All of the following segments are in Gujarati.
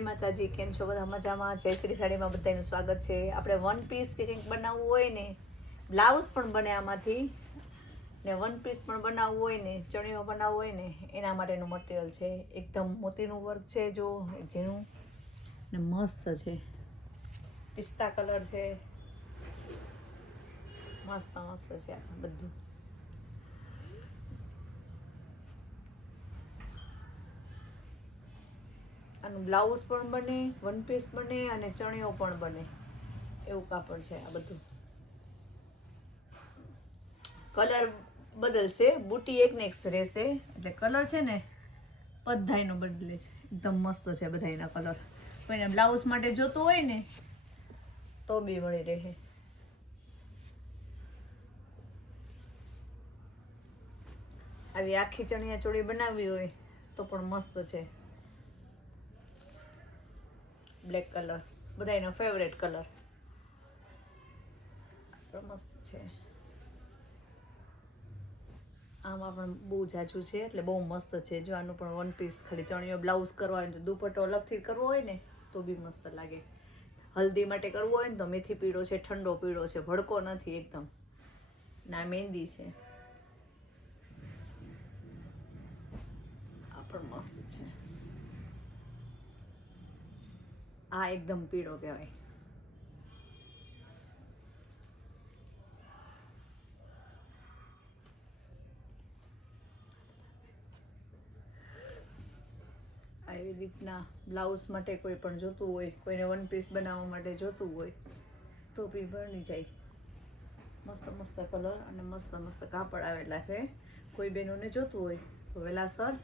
માતાજી, કેમ છો બધા? મજામાં? જય શ્રી સાડીમાં બધાનું સ્વાગત છે. આપણે વન પીસ કે કંઈક બનાવવું હોય ને, બ્લાઉઝ પણ બને આમાંથી, ને વન પીસ પણ બનાવવું હોય ને, ચણિયો બનાવવો હોય ને, એના માટેનું મટીરિયલ છે. એકદમ મોતીનું વર્ક છે, જો ઝીણું ને મસ્ત છે. પિસ્તા કલર છે, મસ્ત મસ્ત છે આ બધું. આનું બ્લાઉઝ પણ બને, વન પીસ બને અને ચણિયો પણ બને, એવું કાપડ છે આ બધું. કલર બદલશે, બુટી એક ને એક રહેશે, એટલે કલર છે ને બધાયનો બદલે છે. એકદમ મસ્ત છે બધાયના કલર. કોઈને બ્લાઉઝ માટે જોતું હોય ને તો બી મળી રહે. આવી આખી ચણિયા ચોળી બનાવવી હોય તો પણ મસ્ત છે. બ્લેક કલર બધાયનો ફેવરેટ કલર, મસ્ત છે. આમાં પણ બહુ જાજુ છે, એટલે બહુ મસ્ત છે. જો આનું પણ વન પીસ, ખાલી ચણિયો બ્લાઉઝ કરવા હોય તો દુપટ્ટો અલગથી કરવો હોય ને તો બી મસ્ત લાગે. હલ્દી માટે કરવું હોય ને તો મેથી પીળો છે, ઠંડો પીળો છે, ભડકો નથી એકદમ. ના મહેંદી છે, આ પણ મસ્ત છે. આ એકદમ પીળો કહેવાય. આવી રીતના બ્લાઉઝ માટે કોઈ પણ જોતું હોય, કોઈને વન પીસ બનાવવા માટે જોતું હોય તો બી બની જાય. મસ્ત મસ્ત કલર અને મસ્ત મસ્ત કાપડ આવેલા છે. કોઈ બહેનોને જોતું હોય તો વહેલાસર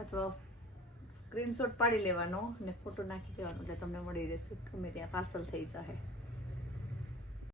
અથવા સ્ક્રીનશોટ પાડી લેવાનો ને ફોટો નાખી દેવાનો, એટલે તમને મળી રહેશે. ગમે ત્યાં પાર્સલ થઈ જશે.